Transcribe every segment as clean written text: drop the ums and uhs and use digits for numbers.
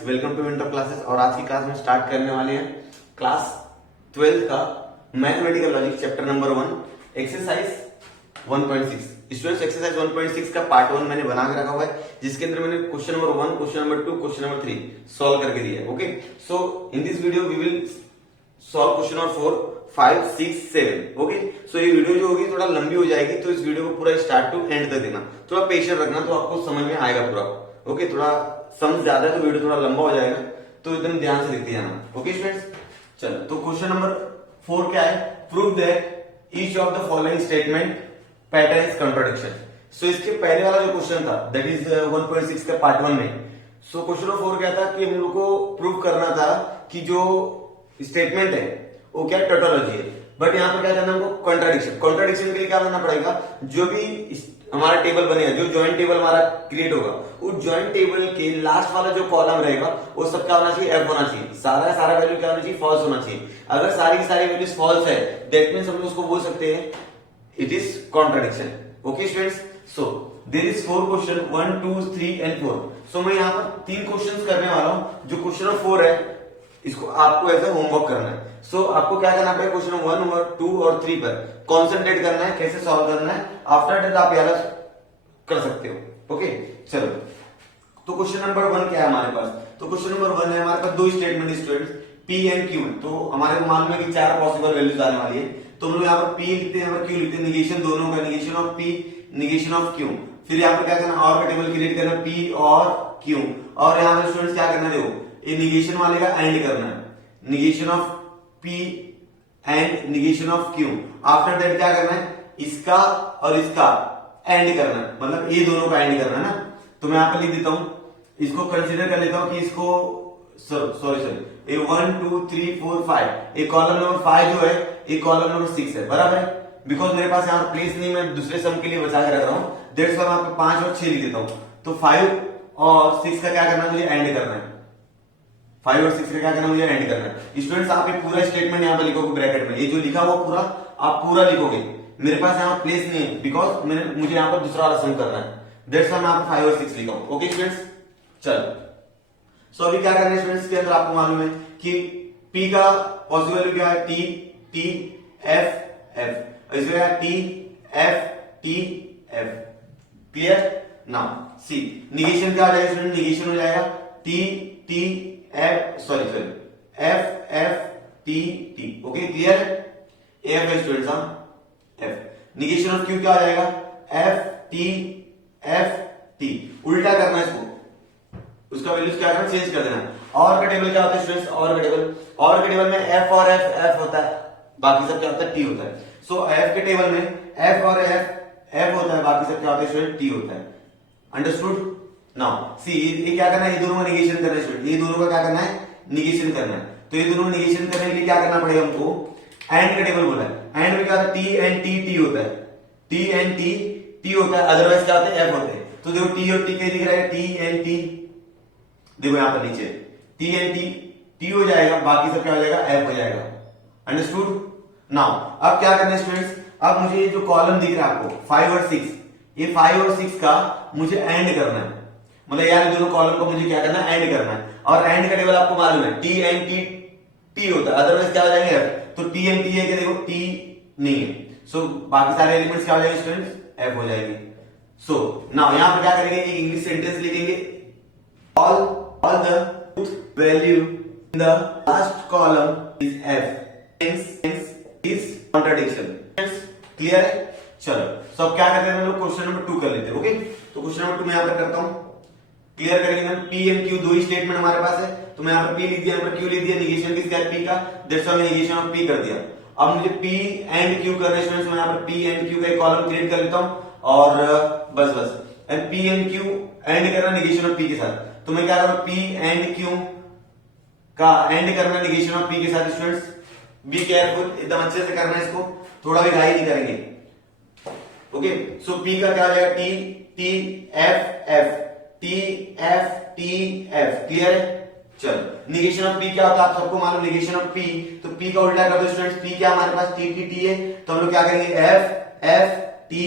Students, welcome to winter classes. और आज की क्लास में स्टार्ट करने वाले हैं क्लास 12 का mathematical logic chapter number 1 exercise 1.6। Students, exercise 1.6 का पार्ट 1 मैंने बना के रखा हुआ है, जिसके अंदर मैंने question number 1, question number 2, question number 3 solve करके दिया है। Okay, so in this video we will solve question number 4, 5, 6, 7। Okay, so ये वीडियो जो होगी थोड़ा लंबी हो जाएगी, तो इस वीडियो को पूरा स्टार्ट टू एंड तक देना, थोड़ा पेशेंट रखना, तो आपको समझ में आएगा पूरा। ओके, थोड़ा समझ ज्यादा है तो वीडियो थोड़ा लंबा हो जाएगा, तो एकदम ध्यान से देखते जाना। ओके स्टूडेंट्स, चलो तो क्वेश्चन नंबर 4 क्या है? Prove that each of the following statement pattern is contradiction. So इसके पहले वाला जो क्वेश्चन था दैट इज 1.6 का पार्ट 1 में, सो क्वेश्चन नंबर 4 क्या था कि हम लोग को प्रूव करना था कि जो स्टेटमेंट है वो क्या टोटोलॉजी है, बट यहाँ पर क्या करना हमको कॉन्ट्रडिक्शन। कॉन्ट्रडिक्शन के लिए क्या करना पड़ेगा, जो भी हमारा टेबल बनेगा, जो ज्वाइंट टेबल हमारा क्रिएट होगा, उस ज्वाइंट टेबल के लास्ट वाला जो कॉलम रहेगा वो सब क्या होना चाहिए? एफ होना चाहिए। सारा वैल्यू क्या होना चाहिए? फॉल्स होना चाहिए। अगर सारी की सारी वैल्यूज फॉल्स है, दैट मींस हम लोग उसको बोल सकते हैं it is contradiction. Okay students, so there is 4 question 1, 2, 3 and 4। So मैं यहाँ पर 3 क्वेश्चन करने वाला हूँ। जो क्वेश्चन नंबर 4 है इसको आपको ऐसा होमवर्क करना है। सो आपको क्या करना पड़ेगा, क्वेश्चन नंबर 1 और 2 और 3 पर कॉन्सेंट्रेट करना है, कैसे सॉल्व करना है। आफ्टर दैट आप यार कर सकते हो। ओके, चलो तो क्वेश्चन नंबर 1 क्या है हमारे पास? तो क्वेश्चन नंबर 1 है हमारे पास दो statement students P and Q. तो हमारे मालूम है कि 4 पॉसिबल वैल्यूज आने वाली है, तो हम लोग यहाँ पर पी लिखते हैं, यहाँ पर क्यू लिखते हैं, निगेशन दोनों का, negation of P, negation of Q. फिर यहाँ पर क्या करना, और का टेबल क्रिएट करना, पी और क्यू। और यहाँ पर स्टूडेंट्स क्या करना है, देखो ये निगेशन वाले का एंड करना है, negation of P and negation of Q. After that क्या करना है, इसका और इसका एंड करना है, मतलब ये दोनों का एंड करना है ना। तो मैं यहां पर लिख देता हूं, इसको कंसीडर कर लेता हूं कि इसको सॉरी ये 1, 2, 3, 4, 5, ये कॉलम नंबर 5 जो है ये कॉलम नंबर 6 है, बराबर है। बिकॉज मेरे पास यहाँ प्लेस नहीं, मैं दूसरे सम के लिए बचा के रख रहा हूँ, दैट्स व्हाई मैं आपको 5 और 6 लिख देता हूं। तो 5 और 6 का क्या करना है, मुझे एंड करना है। 5 और 6 का क्या करना है, मुझे एंड करना है। स्टूडेंट्स, आप ये पूरा स्टेटमेंट यहाँ पर लिखोगे ब्रैकेट में, ये जो लिखा हुआ पूरा आप पूरा लिखोगे। मेरे पास यहाँ प्लेस नहीं है, बिकॉज मुझे यहाँ पर दूसरा वाला सम करना है, दैट्स व्हाई मैं यहाँ पर 5 और 6 लिखा हूं। ओके स्टूडेंट्स, चलो सो अभी क्या करना है स्टूडेंट्स, के अंदर आपको मालूम है कि P का पॉसिबल वैल्यू क्या है, T, T, F, F। इसमें क्या है, T, F, T, F। Clear? Now see negation क्या हो जाएगा स्टूडेंट, निगेशन हो जाएगा T, T, F, sorry F, F, T, T। Okay clear? F है स्टूडेंट्स, हाँ F। निगेशन ऑफ Q क्या हो जाएगा, F, T, F, T। उल्टा करना है इसको, उसका वैल्यूज क्या करना, चेंज कर देना। और का टेबल क्या होता है स्टूडेंट्स, और का टेबल में F और F होता है, बाकी सब क्या होता है, T होता है। सो F के टेबल में F और F होता है, बाकी सब क्या होता है स्टूडेंट, T होता है। अंडरस्टूड? नाउ सी ये क्या करना है, ये दोनों का निगेशन करना है स्टूडेंट, ये दोनों का क्या करना है, निगेशन करना है। तो ये दोनों निगेशन करने के लिए क्या करना पड़ेगा हमको, एंड का टेबल बोला है। एंड में क्या होता है, T एंड T होता है, T एंड T होता है, अदरवाइज क्या होता है, F होते हैं। तो देखो T और T क्या दिख रहा है, T एंड T, देखो यहां पर नीचे T एंड T हो जाएगा, बाकी सब क्या हो जाएगा, F हो जाएगा। अंडरस्टूड? नाउ अब क्या करना है स्टूडेंट्स, अब मुझे जो कॉलम दिख रहा है आपको 5 और 6, ये 5 और 6 का मुझे एंड करना है, मतलब यार ये दोनों कॉलम को मुझे क्या करना है, एंड करना है। और एंड का टेबल आपको मालूम है T एंड T होता है, अदरवाइज क्या हो जाएंगे F। तो T एंड T है क्या, देखो T नहीं है, सो बाकी सारे एलिमेंट्स क्या हो जाएंगे स्टूडेंट्स, F हो जाएंगे। सो नाउ यहां पर क्या करेंगे, एक इंग्लिश सेंटेंस लिखेंगे, all the value in the last column is F, hence is contradiction। Clear है? चलो सो अब क्या करते हैं हम लोग, क्वेश्चन नंबर 2 कर लेते हैं। ओके, तो क्वेश्चन नंबर 2 मैं यहां पर करता हूं, क्लियर करेंगे हम। P एंड Q दो ही स्टेटमेंट हमारे पास है, तो मैं यहां पर P लिख दिया, यहां पर Q लिख दिया, निगेशन किसका है, P का, दैट्स व्हाई मैं निगेशन ऑफ P कर दिया। अब मुझे P एंड Q करना है स्टूडेंट्स, मैं यहां पर P एंड Q का एक कॉलम क्रिएट कर लेता हूं, और बस and P and Q and करना निगेशन ऑफ P के साथ। तो मैं क्या कर रहा हूं, P एंड Q का एंड करना निगेशन ऑफ P के साथ। स्टूडेंट्स बी केयरफुल, एकदम अच्छे से करना है इसको, थोड़ा भी घाई नहीं करेंगे। ओके, सो P का क्या हो जाएगा, T F F, T F T F। Clear है? चलो निगेशन ऑफ P क्या होता है, आप सबको मालूम, निगेशन ऑफ P, तो P का उल्टा कर दो स्टूडेंट्स। P क्या हमारे पास T है, तो हम लोग क्या करेंगे, F F T।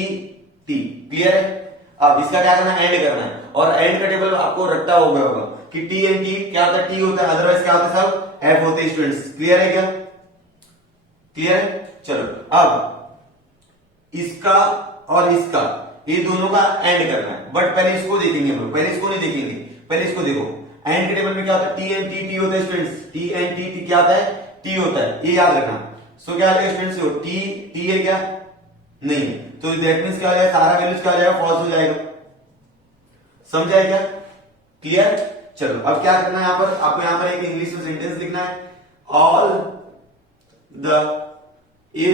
क्लियर है? अब इसका क्या करना है, एंड करना है, और एंड का टेबल आपको रट्टा हो गया होगा, कि टी एंड टी क्या होता है, टी होता है, अदरवाइज क्या होता है सब एफ होते हैं स्टूडेंट्स। क्लियर है क्या? क्लियर है? चलो अब इसका और इसका ये दोनों का एंड करना है, बट पहले इसको देखेंगे हम लोग, पहले इसको नहीं देखेंगे, पहले इसको देखो। एंड के टेबल में क्या होता है, टी एंड टी टी होता है students, T and T T क्या होता है, टी होता है, ये याद रखना। सो क्या आ जाएगा स्टूडेंट्स, टी टी है क्या, नहीं, तो दैट मींस क्या हो जाएगा, सारा वैल्यूज क्या हो जाएगा, फॉल्स हो जाएगा। समझा है क्या? क्लियर? चलो अब क्या करना है, यहां पर आपको यहां पर एक इंग्लिश में सेंटेंस लिखना है। ऑल द, ये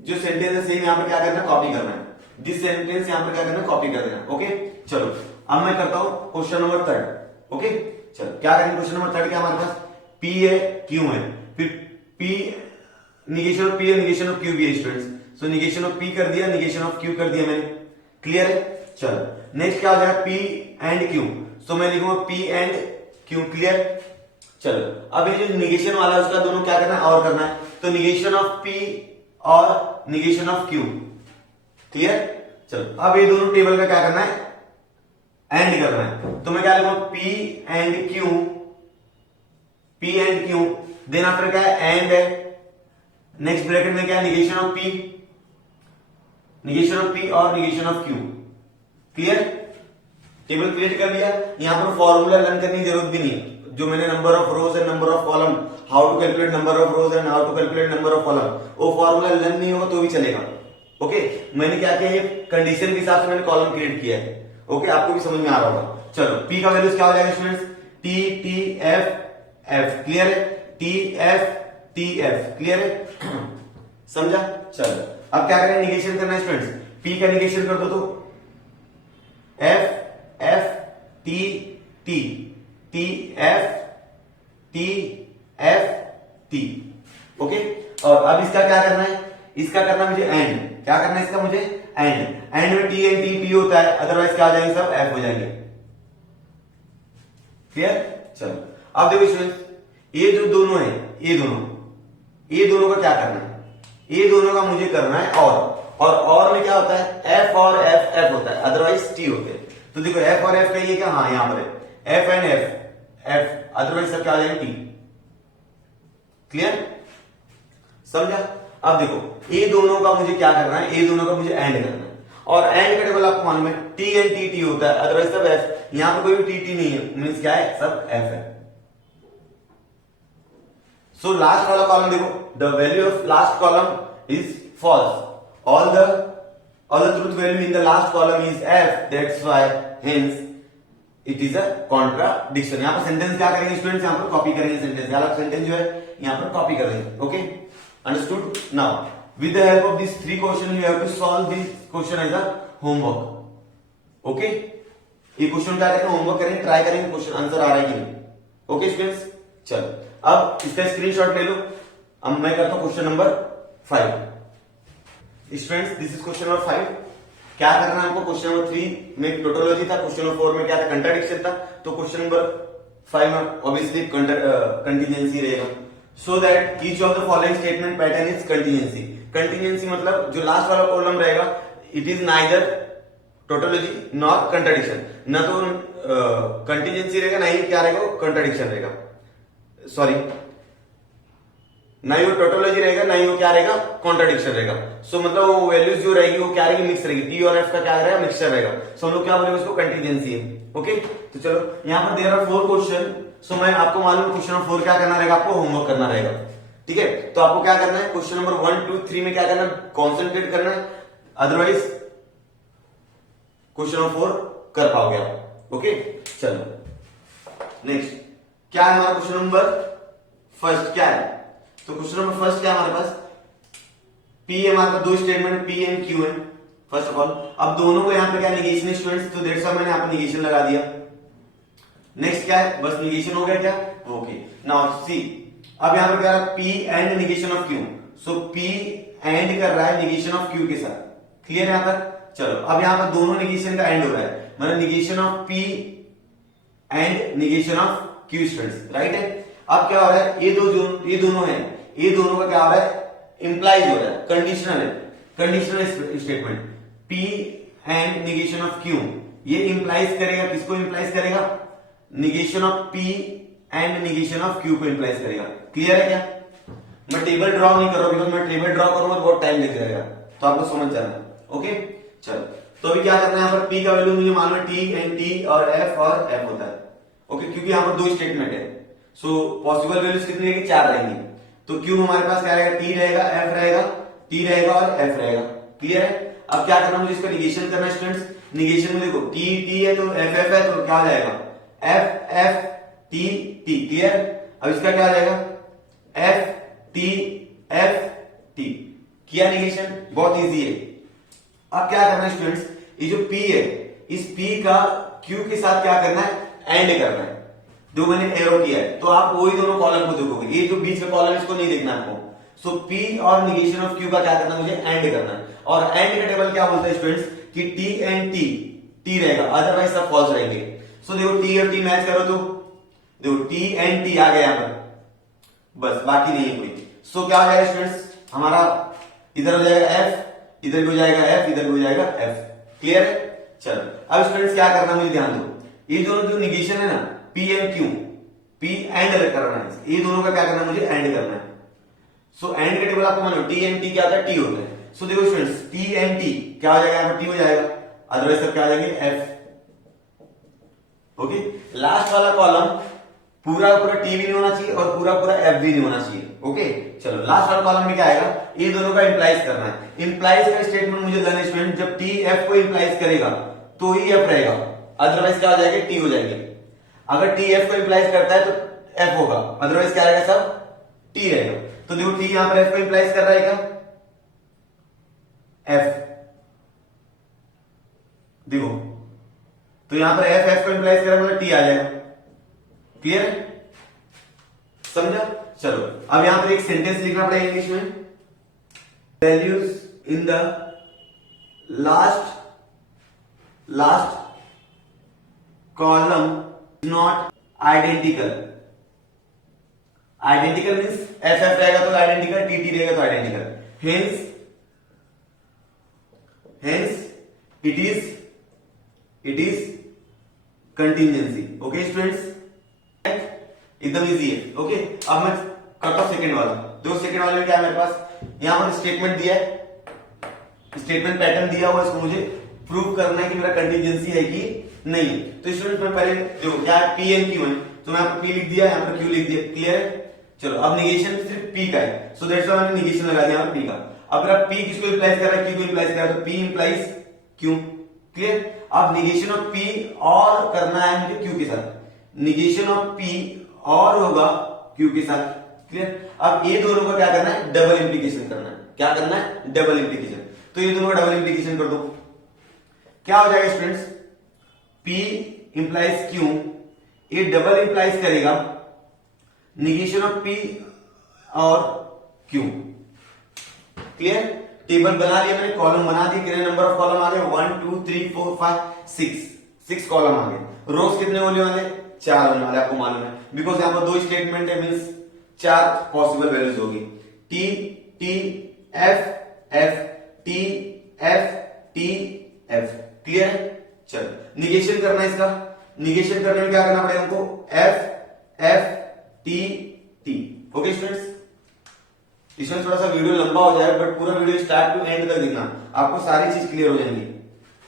जो सेंटेंस है सेम यहां पर क्या करना है, कॉपी करना है। दिस सेंटेंस यहां पर क्या करना है, कॉपी कर देना। ओके चलो अब मैं करता हूं क्वेश्चन नंबर 3। ओके चलो क्या करेंगे, क्वेश्चन नंबर 3 क्या हमारे पास, P है Q है, फिर P निगेशन ऑफ P है, निगेशन ऑफ Q भी है students. So negation of P कर दिया, निगेशन ऑफ Q कर दिया मैंने। क्लियर है? चलो नेक्स्ट क्या हो जाएगा, P एंड Q। सो मैं लिखूंगा P एंड Q। क्लियर? चलो अब ये जो निगेशन वाला है उसका दोनों क्या करना है, और करना है, तो निगेशन ऑफ P और निगेशन ऑफ Q। क्लियर? चलो अब ये दोनों टेबल का क्या करना है, एंड करना है। तो मैं क्या लिखूंगा, P and Q, P and Q, then after क्या है, एंड है, नेक्स्ट ब्रैकेट में क्या है, negation of P, negation of P और negation of Q। Clear? Table create कर लिया। यहां पर फॉर्मूला लर्न करने की जरूरत भी नहीं है, जो मैंने number of rows and number of column, how to calculate number of rows and how to calculate number of column, वो फॉर्मूला लर्न नहीं होगा तो भी चलेगा। ओके मैंने क्या किया, ये कंडीशन के हिसाब से मैंने कॉलम क्रिएट किया है। ओके आपको भी समझ में आ रहा होगा। चलो P का वैल्यूज क्या हो जाएगा students, T T F F। Clear है? T F T F। Clear है? समझा? चलो अब क्या करें, निगेशन करना है स्टूडेंट्स। P का निगेशन कर दो तो F F T T T F T F T। Okay और अब इसका क्या करना है, इसका करना मुझे एंड, क्या करना है इसका मुझे, एंड। एंड में टी एंड टी टी होता है, अदरवाइज क्या आ जाएंगे, सब एफ हो जाएंगे। क्लियर? चलो अब देखो स्टूडेंट्स, ये जो दोनों है, ये दोनों का क्या करना है, ये दोनों का मुझे करना है और में क्या होता है, एफ और एफ एफ होता है, अदरवाइज टी होते हैं। तो देखो एफ और एफ का ये क्या, हाँ यहां पर है F and F F, otherwise सब क्या आ जाएंगे, टी। क्लियर? समझा? अब देखो ये दोनों का मुझे क्या करना है, ये दोनों का मुझे एंड करना है, और एंड का टेबल आपको मालूम है, टी एंड टी टी होता है, अदरवाइज सब एफ। यहां पर कोई भी टी टी नहीं है, मींस क्या है, सब एफ है। सो लास्ट वाला कॉलम देखो, the value of last column is false, all the truth value in the last column is F, that's why hence it is a contradiction. यहां पर सेंटेंस क्या करेंगे स्टूडेंट्स, यहां पर कॉपी करेंगे सेंटेंस, अलग सेंटेंस जो है यहां पर कॉपी कर देंगे। Okay understood? Now with the help of these 3 questions you have to solve this question as a homework। okay ये क्वेश्चन क्या करेंगे, होमवर्क करेंगे, ट्राई करेंगे क्वेश्चन आंसर आ रहा है कि नहीं। ओके स्टूडेंट्स चलो अब इसका स्क्रीनशॉट ले लो। अब मैं करता हूं question number 5। Students this is question number 5। क्या करना है हमको, क्वेश्चन नंबर 3 में टोटोलॉजी था, क्वेश्चन नंबर 4 में क्या था, कंट्राडिक्शन था, तो क्वेश्चन नंबर 5 में ऑब्वियसली कंटीजेंसी रहेगा। So that each of the following statement pattern is contingency। contingency मतलब जो लास्ट वाला कॉलम रहेगा, it is neither tautology nor contradiction। ना तो कंटीजेंसी रहेगा, ना ही क्या रहेगा, कंट्राडिक्शन रहेगा, सॉरी ना ही वो टोटोलॉजी रहेगा, ना ही वो क्या रहेगा, कॉन्ट्राडिक्शन रहेगा। सो मतलब वो वैल्यूज जो रहेगी वो क्या रहेगी, मिक्स रहेगी, टी और एफ का क्या रहेगा, मिक्सचर रहेगा। सो हम लोग क्या बोलेंगे उसको, कंटीजेंसी है। ओके तो चलो यहाँ पर देयर आर 4 क्वेश्चन। सो मैं आपको मालूम क्वेश्चन नंबर 4 क्या करना रहेगा, आपको होमवर्क करना रहेगा। ठीक है तो आपको क्या करना है, क्वेश्चन नंबर 1 2 3 में क्या करना है, कॉन्सेंट्रेट करना है, अदरवाइज क्वेश्चन नंबर 4 कर पाओगे आप। ओके चलो नेक्स्ट क्या है हमारा क्वेश्चन नंबर फर्स्ट, क्या है, तो क्वेश्चन नंबर फर्स्ट क्या है हमारे पास, पी है हमारे पास, 2 स्टेटमेंट पी एंड क्यू है फर्स्ट ऑफ ऑल। अब दोनों को यहाँ पे क्या निगेशन है स्टूडेंट्स, तो दैट्स व्हाई मैंने यहाँ पे निगेशन लगा दिया। नेक्स्ट क्या है, बस निगेशन हो गया क्या, ओके नाउ सी। अब यहाँ पर क्या है, P and negation of Q. So P and कर रहा है निगेशन ऑफ क्यू के साथ। क्लियर है यहाँ पर? चलो अब यहाँ पर दोनों निगेशन का एंड हो रहा है, मतलब negation of P and negation of Q students, right है। अब क्या हो रहा है, ये दोनों है, ये दोनों का क्या हो रहा है, इंप्लाइज हो रहा है, कंडीशनल है, conditional statement P and negation of Q. ये इंप्लाइज करेगा, किसको इंप्लाइज करेगा, negation of P and negation of Q को इंप्लाइज करेगा। क्लियर है क्या? मैं टेबल ड्रॉ नहीं कर रहा हूं, बिकॉज मैं टेबल ड्रॉ करूंगा तो बहुत टाइम लग जाएगा, तो आपको समझ जाना। ओके चलो, तो अभी क्या करना है, यहाँ पर P का वैल्यू मुझे मालूम है T एंड T और F होता है। ओके, क्योंकि यहाँ पर दो स्टेटमेंट है, सो पॉसिबल वैल्यूज कितनी रहेगी, 4 रहेंगी। तो Q हमारे पास क्या रहेगा, T रहेगा, F रहेगा, T रहेगा और F रहेगा। क्लियर है? अब क्या करना, मुझे इसका निगेशन करना है स्टूडेंट्स। निगेशन में देखो T T है तो F F है, तो क्या हो जाएगा, F F T T। Clear? अब इसका क्या आ जाएगा, F T F T। किया निगेशन, बहुत इजी है। अब क्या करना है स्टूडेंट्स, ये जो P है, इस P का Q के साथ क्या करना है, एंड करना है। जो मैंने एरो किया है, तो आप वही दोनों कॉलम को देखोगे, ये जो बीच का कॉलम इसको नहीं देखना आपको। सो P और निगेशन ऑफ Q का क्या करना है, मुझे एंड करना है। और एंड का टेबल क्या बोलता है स्टूडेंट्स कि T एंड T रहेगा, अदरवाइज सब फॉल्स रहेंगे। सो देखो T और T मैच करो तो देखो T एंड T आ गया यहाँ पर, बस बाकी नहीं है कोई। सो क्या हो जाएगा स्टूडेंट्स, हमारा इधर हो जाएगा F, इधर भी हो जाएगा F, इधर भी हो जाएगा F। क्लियर है? चलो अब स्टूडेंट्स क्या करना है, मुझे ध्यान दो, ये दोनों जो निगेशन है ना, P and Q, P and करना है, ये दोनों का क्या करना है, मुझे एंड करना है। सो एंड का टेबल आपको मालूम, T एंड T क्या होता है, T होता है। सो देखो स्टूडेंट्स, T एंड T क्या हो जाएगा, यहाँ पर T हो जाएगा, अदरवाइज सब क्या आ जाएंगे, F। ओके, लास्ट वाला कॉलम पूरा पूरा T भी नहीं होना चाहिए और पूरा पूरा F भी नहीं होना चाहिए। ओके चलो, लास्ट वाला कॉलम में क्या आएगा, ये दोनों का इंप्लाइज करना है। इंप्लाइज का स्टेटमेंट मुझे देना है स्टूडेंट, जब T F को इंप्लाइज करेगा तो ही F रहेगा, अदरवाइज क्या हो जाएगा, T हो जाएगी। अगर T F को इंप्लाइज करता है तो F होगा, अदरवाइज क्या रहेगा, सब T रहेगा। तो देखो T यहां पर F को इंप्लाइज कर रहा है क्या, F, देखो तो यहां पर F को इंप्लाइज कर रहा है, मतलब T आ जाएगा। क्लियर है? समझा? चलो अब यहां पर एक सेंटेंस लिखना पड़ेगा इंग्लिश में, values in the last column not identical. Identical means F F रहेगा तो आइडेंटिकल, टी टी रहेगा तो identical. Hence it is contingency. Okay students, एकदम इजी है। ओके अब मैं करता हूं सेकंड वाला। दो सेकंड वाले में क्या है मेरे पास, यहां पर स्टेटमेंट दिया है, स्टेटमेंट पैटर्न दिया हुआ, इसको मुझे प्रूव करना है कि मेरा कंटिजेंसी है कि नहीं। तो स्टूडेंट मैं पहले जो क्या है, P एंड Q है, तो मैं यहाँ पर P लिख दिया, यहाँ पर Q लिख दिया। क्लियर है? चलो अब निगेशन सिर्फ P का है, सो दैट्स व्हाई मैंने निगेशन लगा दिया P का। अब मेरा P किसको इंप्लाइज कर रहा है, Q को इंप्लाइज कर रहा है, तो P इंप्लाइज Q। क्लियर? अब निगेशन ऑफ P और करना है मुझे Q के साथ, निगेशन ऑफ P और होगा Q के साथ। क्लियर? अब ये दोनों का क्या करना है, डबल इंप्लीकेशन करना है। क्या करना है, डबल इंप्लीकेशन। तो ये दोनों का डबल इंप्लीकेशन कर दो, क्या हो जाएगा स्टूडेंट्स, P इंप्लाइज Q, ये डबल इंप्लाइज करेगा निगेशन ऑफ P और Q। क्लियर? टेबल बना लिया मैंने, कॉलम बना दिए, कितने नंबर ऑफ कॉलम आ गए, 1 2 3 4 5 6 कॉलम आ गए। रोज कितने होने वाले, 4 होने वाले, आपको मालूम है, बिकॉज यहां पर दो स्टेटमेंट है, मींस 4 पॉसिबल वैल्यूज होगी। T T F F T F T F। Clear है? चलो निगेशन करना है इसका, निगेशन करने में क्या करना पड़ेगा हमको, F F T T। Okay students, इसमें थोड़ा सा वीडियो लंबा हो जाएगा, बट पूरा वीडियो स्टार्ट टू एंड तक देखना, आपको सारी चीज क्लियर हो जाएंगी।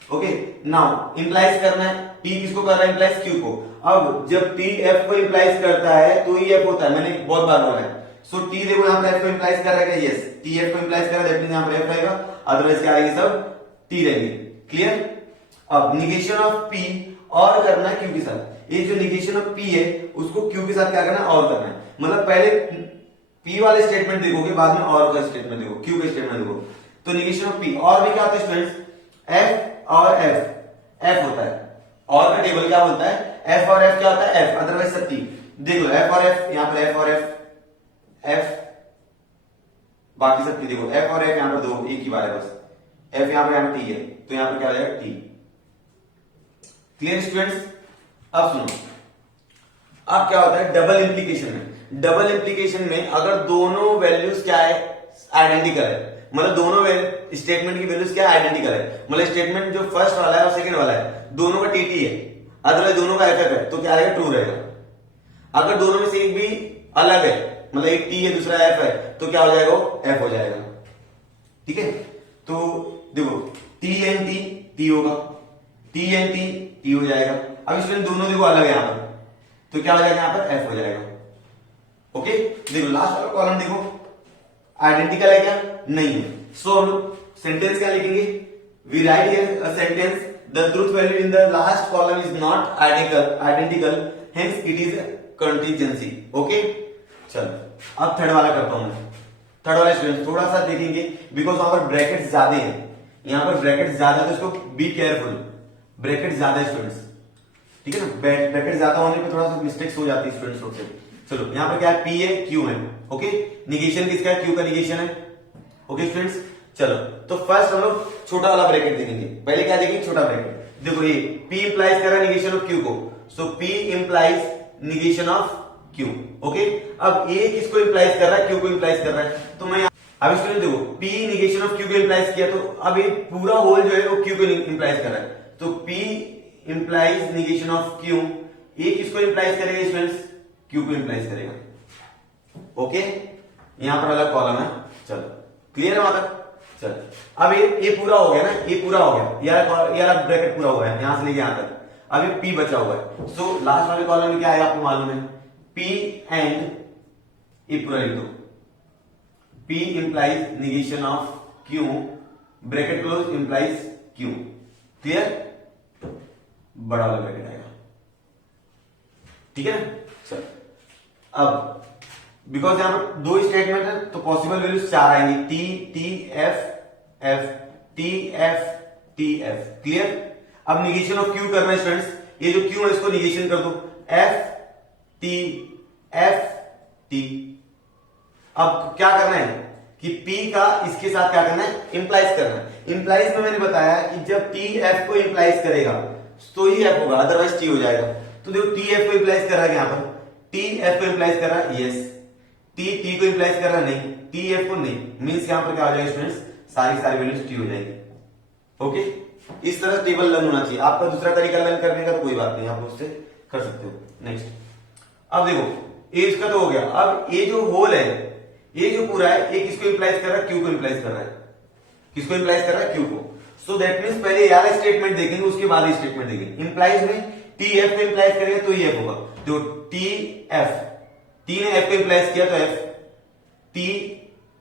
ओके नाउ इंप्लाइज करना है, T किसको कर रहा है, इंप्लाइज Q को। अब जब T F को इंप्लाइज करता है तो ही F होता है, मैंने बहुत बार बोला है। सो T देखो यहाँ पर F को इंप्लाइज कर रहा है, यस T F को इंप्लाइज कर रहा है, दैट मींस यहाँ पर F रहेगा, अदरवाइज क्या आएगी, सब T रहेंगे। क्लियर? अब निगेशन ऑफ P और करना है Q के साथ। ये जो निगेशन ऑफ P है उसको Q के साथ क्या करना है, और करना है। मतलब पहले P वाले स्टेटमेंट देखोगे, बाद में और का स्टेटमेंट देखो, Q का स्टेटमेंट देखो। तो निगेशन ऑफ P और भी क्या होता है स्टूडेंट्स, F और F होता है, और का टेबल क्या बोलता है, F और F क्या होता है, F, अदरवाइज सब T। देख लो F और F, यहाँ पर F और F, बाकी सब T। देखो F और F यहाँ पर दो, एक ही बार है बस, F यहाँ पर T है, तो यहाँ पर क्या हो जाएगा, T। Clear students? अब सुनो, अब क्या होता है डबल इंप्लीकेशन में। डबल इंप्लीकेशन में अगर दोनों वैल्यूज क्या है, आइडेंटिकल है, मतलब दोनों स्टेटमेंट की वैल्यूज क्या आइडेंटिकल है, मतलब स्टेटमेंट जो फर्स्ट वाला है और सेकंड वाला है दोनों का टीटी है, अदरवाइज दोनों का एफ है तो क्या आएगा, ट्रू रहेगा। अगर दोनों में से एक भी अलग है, मतलब एक टी है दूसरा एफ है, तो क्या हो जाएगा, एफ हो जाएगा। ठीक है, तो देखो टी एंड टी टी होगा, टी एंड टी टी हो जाएगा। अब इसमें दोनों देखो अलग है यहां पर, तो क्या हो जाएगा, यहां पर एफ हो जाएगा। ओके, देखो लास्ट वाला कॉलम देखो आइडेंटिकल है क्या, नहीं है। सो हम लोग सेंटेंस क्या लिखेंगे, we write here a sentence the truth value in the last column is not identical hence it is contingency. Okay, चलो अब थर्ड वाला करता हूं मैं। थर्ड वाला स्टूडेंट थोड़ा सा देखेंगे बिकॉज वहां पर ब्रैकेट ज्यादा है, यहां पर ब्रैकेट ज्यादा है तो इसको बी केयरफुल, ब्रैकेट ज्यादा है स्टूडेंट्स। ठीक है ना, ब्रैकेट ज्यादा होने पे थोड़ा सा मिस्टेक्स हो जाती है स्टूडेंट्स लोग से। चलो यहाँ पर क्या है, पी है क्यू है। ओके, निगेशन किसका है, क्यू का निगेशन है। ओके स्टूडेंट्स, चलो तो फर्स्ट हम लोग छोटा वाला ब्रैकेट देखेंगे। पहले क्या देखेंगे, छोटा ब्रैकेट। देखो ये पी इंप्लाइज कर रहा है निगेशन ऑफ क्यू को, so P implies negation of Q. Okay, अब ए किसको इंप्लाइज कर रहा है, क्यू को इंप्लाइज कर रहा है। तो मैं अब इसको देखो पी निगेशन ऑफ क्यू को इंप्लाइज किया, तो अब ये पूरा होल जो है वो क्यू को इंप्लाइज कर रहा है। तो P implies negation of Q, ए किसको इंप्लाइज करेगा स्टूडेंट्स, क्यू को इंप्लाइज करेगा। ओके, यहां पर अलग कॉलम है। चलो क्लियर है वहां तक। चलो अब ये पूरा हो गया ना, ये पूरा हो गया, यार ब्रैकेट पूरा हुआ है यहां से लेके यहां तक। अब ये पी बचा हुआ है, सो लास्ट वाले कॉलम में क्या आएगा आपको मालूम है, पी एंड ये पूरा लिख दो, P implies negation of Q bracket close implies Q. Clear, बड़ा वाला ब्रैकेट आएगा। ठीक है ना, चल अब बिकॉज यहां पर दो स्टेटमेंट है तो पॉसिबल वैल्यूज चार आएंगे, T T F F T F T F. Clear, अब निगेशन ऑफ क्यू करना है स्टूडेंट्स, ये जो क्यू है इसको निगेशन कर दो, एफ टी एफ टी। अब क्या करना है कि पी का इसके साथ क्या करना है, इंप्लाइज करना है। इंप्लाइज में मैंने बताया कि जब टी एफ को इंप्लाइज करेगा तो ही एफ होगा, अदरवाइज टी हो जाएगा। तो देखो टी एफ को इंप्लाइज कर रहा है, यहां पर टी एफ को इंप्लाइज कर रहा है, यस। टी टी को इंप्लाइज कर रहा है, नहीं। टी एफ को नहीं, मीन्स यहां पर क्या हो जाएगा स्टूडेंट्स, सारी वैल्यूज टी हो जाएगी। ओके, इस तरह टेबल लर्न होना चाहिए। आपका दूसरा तरीका लर्न करने का तो कोई बात नहीं, आप उससे कर सकते हो। नेक्स्ट, अब देखो ए इसका तो हो गया। अब ये जो होल है, ये जो पूरा है, ये किसको इंप्लाइज कर रहा है, क्यू को इंप्लाइज कर रहा है। किसको इंप्लाइज कर रहा है, क्यू को। सो दैट मीन्स पहले यार स्टेटमेंट देखेंगे, उसके बाद ये स्टेटमेंट देखेंगे। इंप्लाइज में टी एफ को इंप्लाइज करेगा तो ये एफ होगा। तो टी एफ, टी ने एफ को इंप्लाइज किया तो एफ, टी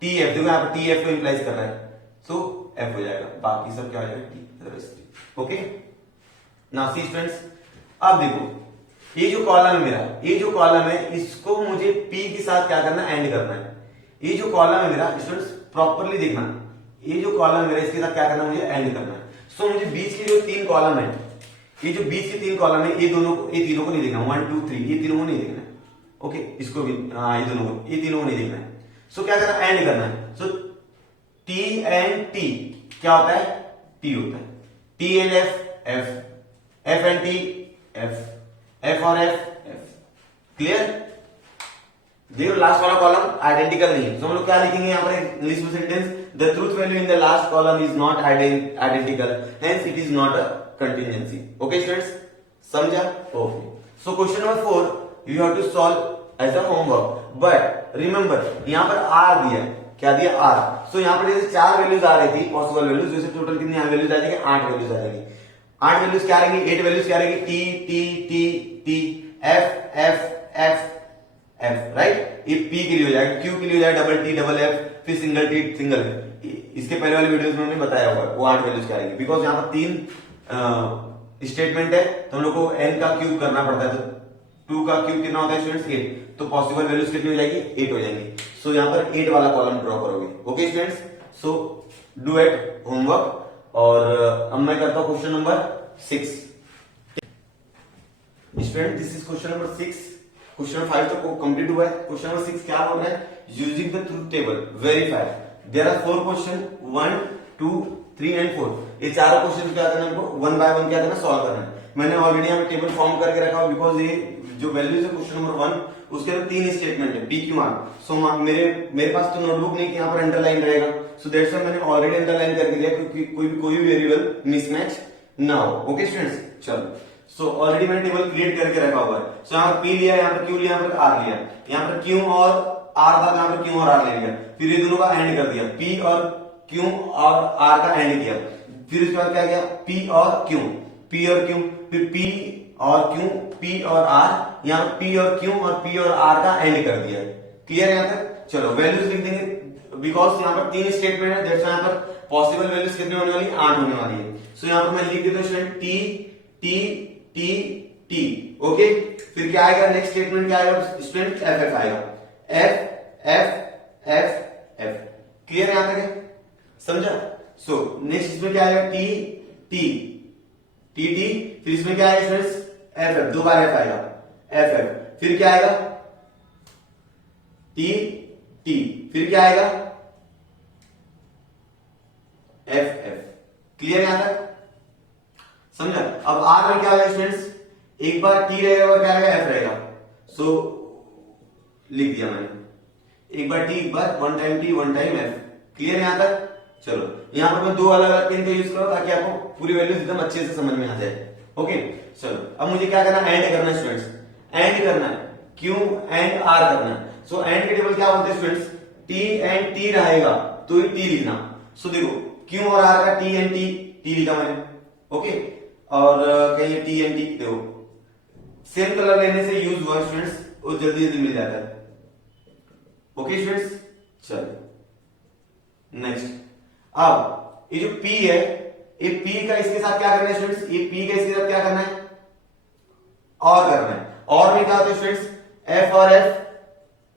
टी एफ, देखो यहां पर टी एफ को इंप्लाइज कर रहा है तो एफ हो जाएगा, बाकी सब क्या हो जाएगा, T. Okay, now see students, अब देखो ये जो कॉलम है मेरा, ये जो कॉलम है इसको मुझे पी के साथ क्या करना है, एंड करना है। ये जो कॉलम है मेरा स्टूडेंट्स प्रॉपरली देखना, ये जो कॉलम मेरा इसके साथ क्या करना है, मुझे एंड करना है। सो मुझे बीच के जो तीन कॉलम है, ये जो बीच के तीन कॉलम है, ये तीनों को नहीं देखना, 1 2 3 ये तीनों को नहीं देखना। ओके, इसको भी, हाँ ये दोनों को, ये तीनों को नहीं देखना है। सो क्या करना है, एंड करना है। सो टी एंड टी क्या होता है, टी होता है। T and F F, F and T F, F और एफ एफ। क्लियर, देखो लास्ट वाला कॉलम आइडेंटिकल नहीं है, तो हम लोग क्या लिखेंगे यहाँ पर इंग्लिश में sentence, the truth value in the last column is not identical hence it is not a contingency. Okay students, समझा। Okay, so question number 4 you have to solve as a homework, but remember यहाँ पर are दिया है, क्या दिया, are. सो यहाँ पर जैसे 4 वैल्यूज आ रही थी पॉसिबल वैल्यूज, जैसे टोटल कितनी वैल्यूज आ जाएगी, 8 वैल्यूज आ जाएगी। 8 वैल्यूज क्या रहेंगी, 8 वैल्यूज क्या रहेगी, T T T T F F F F, right. ये पी के लिए हो जाएगा, क्यू के लिए हो जाएगा डबल टी डबल एफ, फिर सिंगल टी सिंगल एफ। इसके पहले वाले वीडियोस में मैंने बताया हुआ है वो 8 वैल्यूज क्या रहेंगी, बिकॉज यहाँ पर 3 स्टेटमेंट है तो हम लोग को n का क्यूब करना पड़ता है। तो 2 का क्यूब कितना होता है स्टूडेंट्स, 8। तो पॉसिबल वैल्यूज कितनी हो जाएगी, 8 हो जाएंगी। सो यहाँ पर 8 वाला कॉलम ड्रॉ करोगे। Okay students, so do it homework. और अब मैं करता हूं question number 6। Student this is question number 6। Question 5 तो कंप्लीट हुआ है। क्वेश्चन नंबर 6 क्या बोल रहा है, using the truth table verify there are 4 question 1 2 3 and 4। ये चारों क्वेश्चन क्या करना है, हमको 1 बाय 1 क्या करना, सॉल्व करना है। मैंने ऑलरेडी यहाँ पे टेबल फॉर्म करके रखा हुआ, बिकॉज ये जो वैल्यूज है क्वेश्चन नंबर 1 उसके अंदर 3 स्टेटमेंट है, पी क्यू आर। सो मेरे पास तो नोटबुक नहीं कि यहाँ पर अंडरलाइन रहेगा, सो दैट्स व्हाई मैंने ऑलरेडी अंडरलाइन करके दिया, क्योंकि कोई भी वेरिएबल मिसमैच ना हो। ओके स्टूडेंट्स, चलो सो ऑलरेडी मैंने टेबल क्रिएट करके रखा हुआ है। सो यहाँ पर पी लिया, यहाँ पर क्यू लिया, यहाँ पर आर लिया, यहाँ पर क्यू और आर था, यहाँ पर क्यू और आर ले लिया, फिर ये दोनों का एंड कर दिया, पी और क्यू और आर का एंड किया, फिर उसके बाद क्या किया, पी और क्यू, पी और क्यू, फिर पी और क्यू, पी और आर, यहाँ पी और क्यू और पी और आर का एंड कर दिया। क्लियर है यहाँ तक? चलो वैल्यूज लिख देंगे, बिकॉज यहाँ पर 3 स्टेटमेंट है, दैट्स यहाँ पर पॉसिबल वैल्यूज कितनी होने वाली, 8 होने वाली है। सो यहाँ पर मैं लिख देता हूँ student T T T T, okay. फिर क्या आएगा, नेक्स्ट स्टेटमेंट क्या आएगा स्टूडेंट, एफ एफ आएगा, F F F F. Clear है यहाँ तक है, समझा? सो नेक्स्ट इसमें क्या आएगा, टी टी टी टी, फिर इसमें क्या आएगा स्टूडेंट्स, एफ एफ, 2 बार एफ आएगा, एफ एफ, फिर क्या आएगा, टी टी, फिर क्या आएगा, एफ एफ। क्लियर यहां तक, समझा? अब आर में क्या आएगा स्टूडेंट्स, एक बार टी रहेगा और क्या रहेगा, एफ रहेगा। सो लिख दिया मैंने, एक बार टी, एक बार 1 time T 1 time F. Clear यहां तक? चलो यहां पर मैं 2 अलग अलग पेन का यूज करूं ताकि आपको पूरी वैल्यूज एकदम अच्छे से समझ में आ जाए। ओके चलो, अब मुझे क्या करना है, एंड करना है स्टूडेंट्स, एंड करना है, क्यू एंड आर करना है। सो एंड के टेबल क्या बोलते हैं स्टूडेंट्स, टी एंड टी रहेगा तो टी लिखना। सो देखो क्यू और आर का टी एंड टी लिखा मैंने, ओके। और कहीं टी एंड टी देखो सेम कलर लेने से यूज हुआ स्टूडेंट्स, वो जल्दी जल्दी मिल जाता है। ओके स्टूडेंट्स, चलो नेक्स्ट, अब ये जो P है, ये P का इसके साथ क्या करना है स्टूडेंट्स, ये P का इसके साथ क्या करना है, और करना है। और में क्या होता है स्टूडेंट्स, F और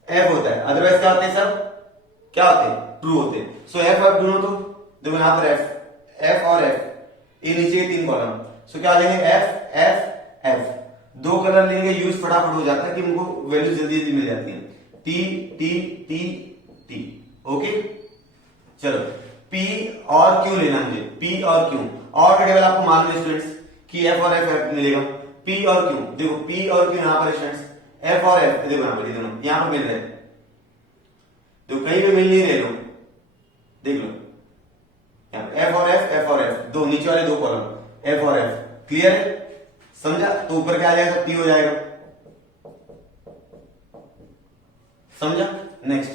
F होता है, अदरवाइज क्या होते हैं सब, क्या होते हैं, ट्रू होते हैं। सो F और दोनों, तो देखो यहां पर F और F, ये नीचे के 3 कॉलम, सो क्या आ जाएंगे F F F। 2 कलर लेंगे, यूज फटाफट हो जाता है कि उनको वैल्यू जल्दी जल्दी मिल जाती है, T T T T, okay. चलो P और Q लेना मुझे, P और Q, और का टेबल आपको मालूम है स्टूडेंट्स कि F और F मिलेगा, P और Q, देखो P और Q यहां पर स्टूडेंट्स, F और F देखो यहां पर, ये दोनों यहां पर मिल रहे हैं, तो कहीं पे मिल नहीं रहे लोग, देख लो यहां पर F और F, दो नीचे वाले 2 कॉलम F और F। क्लियर है, समझा? तो ऊपर क्या आ जाएगा, P हो जाएगा, समझा? नेक्स्ट,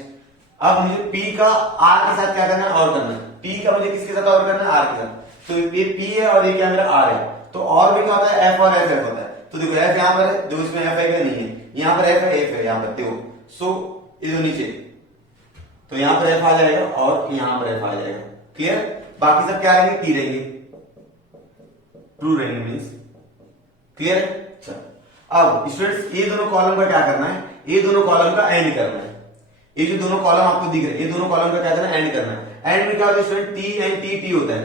अब मुझे P का R के साथ क्या करना है, और करना है। P का मुझे किसके साथ और करना है, R के साथ। तो ये P है और ये क्या मेरा R है, तो और में क्या होता है, F और F होता है। तो देखो F यहां पर है, जो इसमें F है क्या, नहीं है, यहां पर F है यहां पर, देखो। सो ये जो नीचे, तो यहां पर F आ जाएगा और यहां पर F आ जाएगा। क्लियर? बाकी सब क्या रहेंगे, T रहेंगे, ट्रू रहेंगे मीन्स। क्लियर है? चलो अब स्टूडेंट्स ये दोनों कॉलम का क्या करना है, ये दोनों कॉलम का एंड करना है। ये जो दोनों कॉलम आपको दिख रहे हैं, ये दोनों कॉलम का क्या करना है, एंड करना है। एंड में क्या होता है स्टूडेंट, टी एंड टी होता है,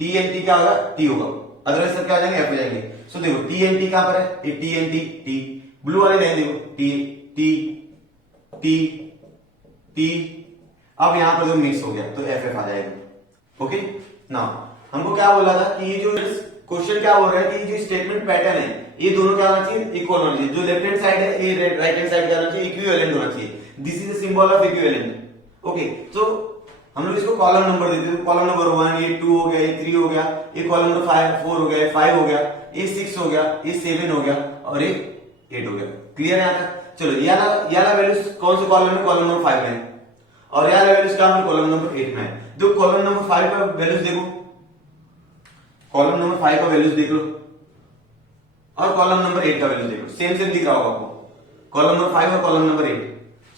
टी एंड टी क्या होगा, टी होगा, अदरवाइज सब क्या हो जाएंगे, एफ हो जाएंगे। सो देखो टी एंड टी कहां पर है, ये टी एंड टी, ब्लू वाले लाइन देखो, टी टी टी टी, अब यहां पर जो मिक्स हो गया तो एफ एफ आ जाएगा। ओके नाउ हमको क्या बोला था कि ये जो क्वेश्चन क्या बोल रहा है कि जो स्टेटमेंट पैटर्न है ये दोनों क्या होना चाहिए, इक्वल होना चाहिए। जो लेफ्ट हैंड साइड है ये राइट हैंड साइड क्या होना चाहिए, इक्विवेलेंट होना चाहिए। This is the symbol of equivalent. Okay तो हम लोग इसको कॉलम नंबर देते हैं, कॉलम नंबर 1, ये 2 हो गया, ये 3 हो गया, ये कॉलम नंबर 5 4 हो गया, ये 5 हो गया, ये 6 हो गया, ये 7 हो गया और ये 8 हो गया। क्लियर है यहाँ तक? चलो याला वैल्यूज कौन से कॉलम में, कॉलम नंबर 5 में, और याला वैल्यूज कहां पर, कॉलम नंबर 8 में है। जो कॉलम नंबर 5 का वैल्यूज देखो, कॉलम नंबर 5 का वैल्यूज देख लो और कॉलम नंबर 8 का वैल्यूज देख लो, सेम सेम दिख रहा होगा आपको, कॉलम नंबर 5 और कॉलम नंबर 8।